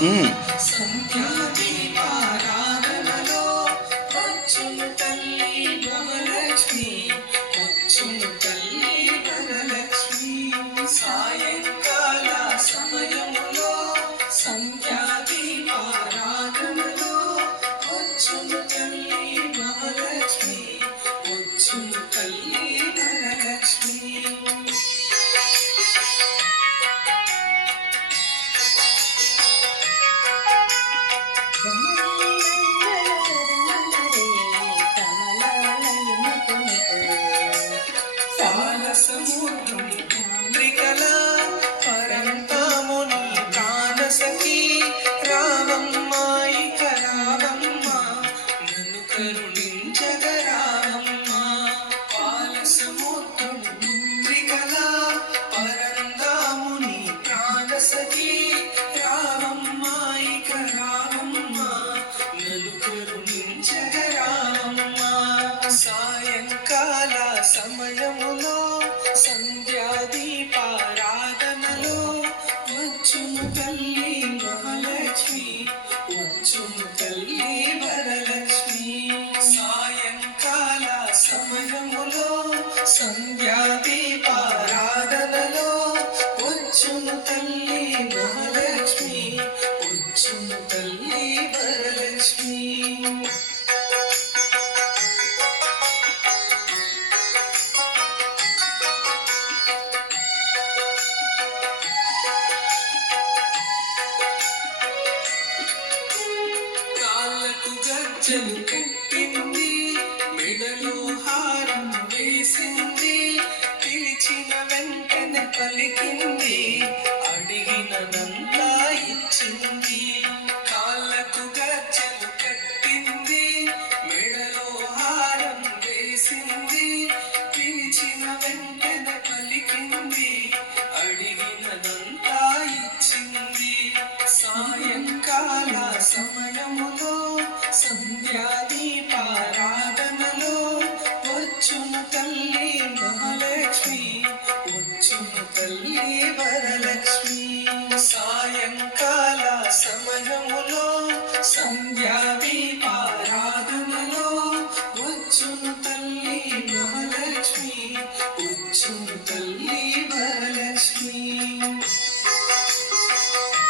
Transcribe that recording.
హ్మ్. సంధ్యాదీపారాధనలో వచ్చును తల్లి మహాలక్ష్మి, వచ్చును తల్లి వరలక్ష్మి. సాయంకాల సమయములో సంధ్యాదీపారాధనలో వచ్చును తల్లి మహాలక్ష్మి, వచ్చును తల్లి వరలక్ష్మి. సముద్రికల పరంతాముని ప్రాణసఖి రావమ్మ, ఇక రావమ్మ, నన్ను కరుణించగ రావమ్మ. పాల సముద్రుడు ముద్రికల పరంతాముని ప్రాణసఖి రావమ్మ, ఇక రావమ్మ, నన్ను కరుణించగ రావమ్మ. సాయంకాల సమయములో సంధ్యాదీపారాధనలో వచ్చును తల్లి మహాలక్ష్మి, వచ్చును తల్లి వరలక్ష్మి. సాయంకాల సమయములో సంధ్యాదీపారాధనలో వచ్చును తల్లి మహాలక్ష్మి, వచ్చును తల్లి వరలక్ష్మి. గజ్జలు